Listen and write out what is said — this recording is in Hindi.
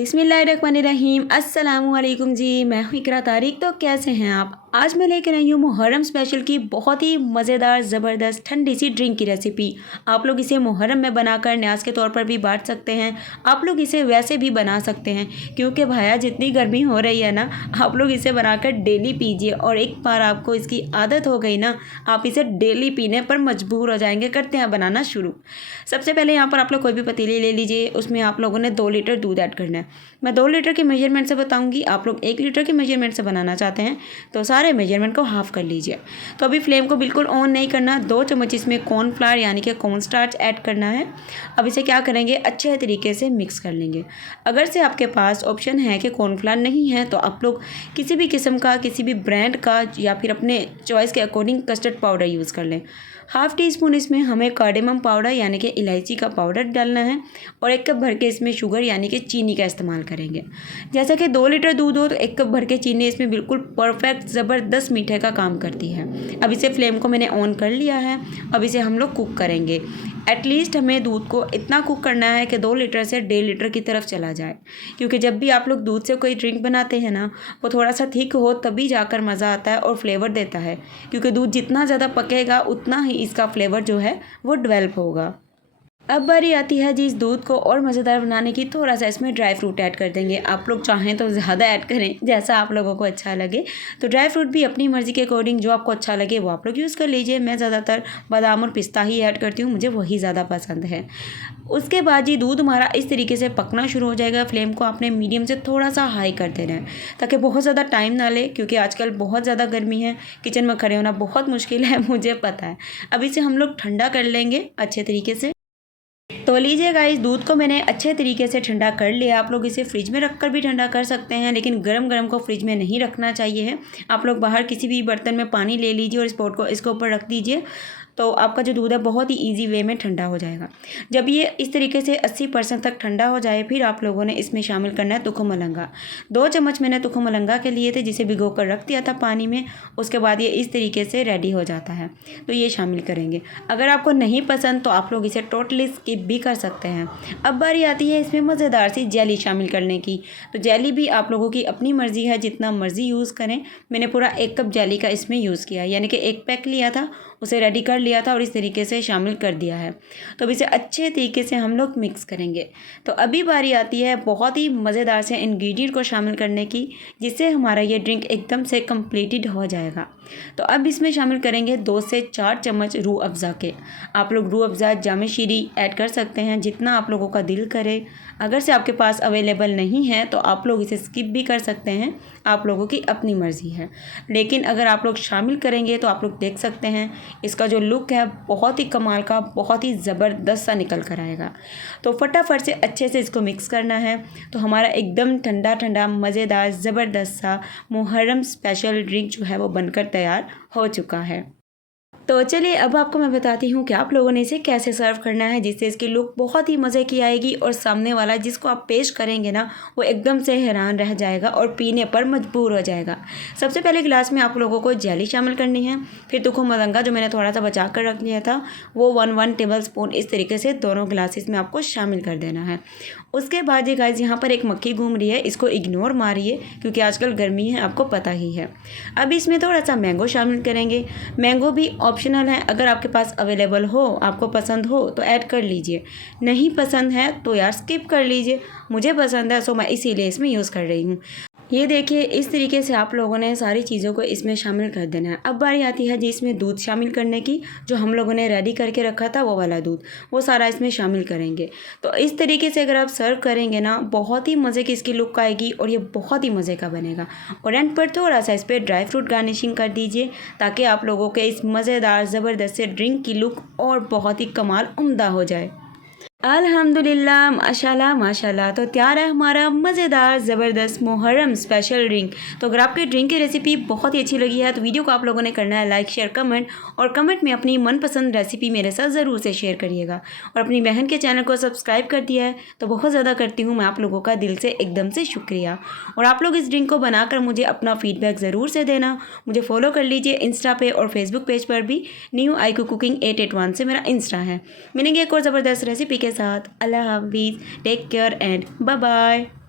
बिस्मिल्लाहिर्रहमानिर्रहीम अस्सलामुअलैकुम जी। मैं हूँ इकरा तारिक। तो कैसे हैं आप? आज मैं लेकर आई हूँ मुहर्रम स्पेशल की बहुत ही मज़ेदार ज़बरदस्त ठंडी सी ड्रिंक की रेसिपी। आप लोग इसे मुहर्रम में बनाकर न्याज के तौर पर भी बांट सकते हैं। आप लोग इसे वैसे भी बना सकते हैं, क्योंकि भाया जितनी गर्मी हो रही है ना, आप लोग इसे बनाकर डेली पीजिए। और एक बार आपको इसकी आदत हो गई ना, आप इसे डेली पीने पर मजबूर हो जाएंगे। करते हैं बनाना शुरू। सबसे पहले यहाँ पर आप लोग कोई भी पतीली ले लीजिए। उसमें आप लोगों ने 2 लीटर दूध ऐड करना है। मैं 2 लीटर के मेजरमेंट से बताऊंगी। आप लोग 1 लीटर के मेजरमेंट से बनाना चाहते हैं तो सारे मेजरमेंट को हाफ कर लीजिए। तो अभी फ्लेम को बिल्कुल ऑन नहीं करना। 2 चम्मच इसमें कॉर्नफ्लावर यानी कि कॉर्न स्टार्च ऐड करना है। अब इसे क्या करेंगे, अच्छे तरीके से मिक्स कर लेंगे। अगर से आपके पास ऑप्शन है कि कॉर्नफ्लावर नहीं है तो आप लोग किसी भी किस्म का, किसी भी ब्रांड का या फिर अपने चॉइस के अकॉर्डिंग कस्टर्ड पाउडर यूज़ कर लें। हाफ़ टी स्पून इसमें हमें कार्डेमम पाउडर यानी कि इलायची का पाउडर डालना है। और 1 कप भर के इसमें शुगर यानी कि चीनी का इस्तेमाल करेंगे। जैसा कि 2 लीटर दूध हो तो 1 कप भर के चीनी इसमें बिल्कुल परफेक्ट ज़बरदस्त मीठे का काम करती है। अब इसे फ्लेम को मैंने ऑन कर लिया है। अब इसे हम लोग कुक करेंगे। एटलीस्ट हमें दूध को इतना कुक करना है कि 2 लीटर से 1.5 लीटर की तरफ चला जाए। क्योंकि जब भी आप लोग दूध से कोई ड्रिंक बनाते हैं ना, वो थोड़ा सा थिक हो तभी जाकर मज़ा आता है और फ्लेवर देता है। क्योंकि दूध जितना ज़्यादा पकेगा उतना ही इसका फ्लेवर जो है वो डेवलप होगा। अब बारी आती है जी इस दूध को और मज़ेदार बनाने की। थोड़ा सा इसमें ड्राई फ्रूट ऐड कर देंगे। आप लोग चाहें तो ज़्यादा ऐड करें, जैसा आप लोगों को अच्छा लगे। तो ड्राई फ्रूट भी अपनी मर्ज़ी के अकॉर्डिंग जो आपको अच्छा लगे वो आप लोग यूज़ कर लीजिए। मैं ज़्यादातर बादाम और पिस्ता ही ऐड करती हूँ, मुझे वही ज़्यादा पसंद है। उसके बाद जी दूध हमारा इस तरीके से पकना शुरू हो जाएगा। फ्लेम को आपने मीडियम से थोड़ा सा हाई कर देना है, ताकि बहुत ज़्यादा टाइम ना ले। क्योंकि आजकल बहुत ज़्यादा गर्मी है, किचन में खड़े होना बहुत मुश्किल है, मुझे पता है। अब इसे हम लोग ठंडा कर लेंगे अच्छे तरीके से। तो लीजिए गाइस, दूध को मैंने अच्छे तरीके से ठंडा कर लिया। आप लोग इसे फ्रिज में रखकर भी ठंडा कर सकते हैं, लेकिन गरम गरम को फ्रिज में नहीं रखना चाहिए है। आप लोग बाहर किसी भी बर्तन में पानी ले लीजिए और इस पॉट को इसके ऊपर रख दीजिए। तो आपका जो दूध है बहुत ही ईजी वे में ठंडा हो जाएगा। जब ये इस तरीके से 80% तक ठंडा हो जाए, फिर आप लोगों ने इसमें शामिल करना है तुखम मलंगा। 2 चम्मच मैंने तुखम मलंगा के लिए थे, जिसे भिगो कर रख दिया था पानी में। उसके बाद ये इस तरीके से रेडी हो जाता है, तो ये शामिल करेंगे। अगर आपको नहीं पसंद तो आप लोग इसे टोटली स्किप भी कर सकते हैं। अब बारी आती है इसमें मज़ेदार सी जेली शामिल करने की। तो जेली भी आप लोगों की अपनी मर्ज़ी है, जितना मर्ज़ी यूज़ करें। मैंने पूरा 1 कप जेली का इसमें यूज़ किया, यानी कि 1 पैक लिया था, उसे रेडी कर लिया था और इस तरीके से शामिल कर दिया है। तो अब इसे अच्छे तरीके से हम लोग मिक्स करेंगे। तो अभी बारी आती है बहुत ही मज़ेदार से इंग्रेडिएंट को शामिल करने की, जिससे हमारा ये ड्रिंक एकदम से कंप्लीटेड हो जाएगा। तो अब इसमें शामिल करेंगे 2 से 4 चम्मच रूह अफ़ज़ा के। आप लोग रूह अफ़ज़ा, जामे शीरी ऐड कर सकते हैं, जितना आप लोगों का दिल करे। अगर से आपके पास अवेलेबल नहीं है तो आप लोग इसे स्किप भी कर सकते हैं, आप लोगों की अपनी मर्ज़ी है। लेकिन अगर आप लोग शामिल करेंगे तो आप लोग देख सकते हैं इसका जो लुक है बहुत ही कमाल का, बहुत ही ज़बरदस्त सा निकल कर आएगा। तो फटाफट से अच्छे से इसको मिक्स करना है। तो हमारा एकदम ठंडा ठंडा मज़ेदार ज़बरदस्त सा मुहर्रम स्पेशल ड्रिंक जो है वो बनकर तैयार हो चुका है। तो चलिए अब आपको मैं बताती हूँ कि आप लोगों ने इसे कैसे सर्व करना है, जिससे इसकी लुक बहुत ही मज़े की आएगी और सामने वाला जिसको आप पेश करेंगे ना, वो एकदम से हैरान रह जाएगा और पीने पर मजबूर हो जाएगा। सबसे पहले गिलास में आप लोगों को जेली शामिल करनी है। फिर तुखम मलंगा जो मैंने थोड़ा सा बचा कर रख लिया था, वो 1 टेबल स्पून इस तरीके से दोनों गिलासेस में आपको शामिल कर देना है। उसके बाद ये गाइस यहाँ पर एक मक्खी घूम रही है, इसको इग्नोर मारिए क्योंकि आजकल गर्मी है, आपको पता ही है। अब इसमें थोड़ा सा मैंगो शामिल करेंगे। मैंगो भी ऑप्शनल है, अगर आपके पास अवेलेबल हो, आपको पसंद हो तो ऐड कर लीजिए। नहीं पसंद है तो यार स्किप कर लीजिए। मुझे पसंद है सो मैं इसीलिए इसमें यूज़ कर रही हूँ। ये देखिए इस तरीके से आप लोगों ने सारी चीज़ों को इसमें शामिल कर देना है। अब बारी आती है जी इसमें दूध शामिल करने की। जो हम लोगों ने रेडी करके रखा था वो वाला दूध, वो सारा इसमें शामिल करेंगे। तो इस तरीके से अगर आप सर्व करेंगे ना, बहुत ही मज़े की इसकी लुक आएगी और ये बहुत ही मज़े का बनेगा। और एंड पर थोड़ा सा इस पर ड्राई फ्रूट गार्निशिंग कर दीजिए, ताकि आप लोगों के इस मज़ेदार ज़बरदस्त से ड्रिंक की लुक और बहुत ही कमाल उम्दा हो जाए। अल्हम्दुलिल्लाह, माशाल्लाह माशाल्लाह। तो तैयार है हमारा मज़ेदार ज़बरदस्त मुहर्रम स्पेशल ड्रिंक। तो अगर आपकी ड्रिंक की रेसिपी बहुत ही अच्छी लगी है तो वीडियो को आप लोगों ने करना है लाइक, शेयर, कमेंट। और कमेंट में अपनी मनपसंद रेसिपी मेरे साथ ज़रूर से शेयर करिएगा। और अपनी बहन के चैनल को सब्सक्राइब कर दिया है तो बहुत ज़्यादा करती हूँ मैं आप लोगों का दिल से एकदम से शुक्रिया। और आप लोग इस ड्रिंक को बनाकर मुझे अपना फ़ीडबैक ज़रूर से देना। मुझे फॉलो कर लीजिए इंस्टा पे और फेसबुक पेज पर भी। न्यू आईकू कुकिंग 881 से मेरा इंस्टा है। मिलेंगे एक और ज़बरदस्त रेसिपी के साथ। अल्लाह हाफिज़, take care and bye bye.